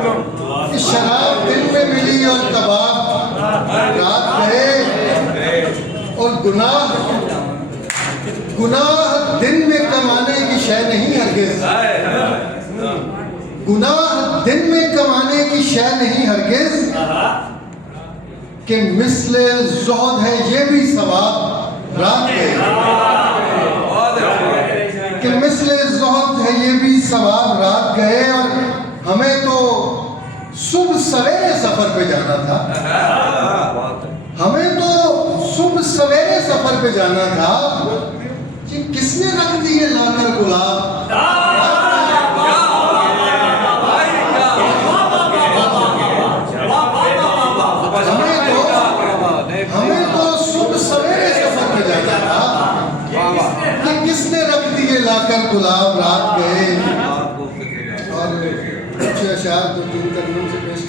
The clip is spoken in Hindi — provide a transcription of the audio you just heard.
कि शराब दिन में मिली और कबाब रात गए, और गुनाह दिन में कमाने की शय नहीं हरगिज, गुनाह दिन में कमाने की शय नहीं हरगिज, कि मिसले ज़ुहद है ये भी सवाब रात गए, कि मिसले ज़ुहद है ये भी सवाब रात गए। और हमें तो सुबह सवेरे सफर पे जाना था, हमें तो सुबह सवेरे सफर पे जाना था, कि किसने रख दिए लाकर गुलाब, हमें तो सुबह सवेरे सफर पे जाना था, कि किसने रख दिए लाकर गुलाब रात गए। और कुछ अशार तो तीन तरह से पेश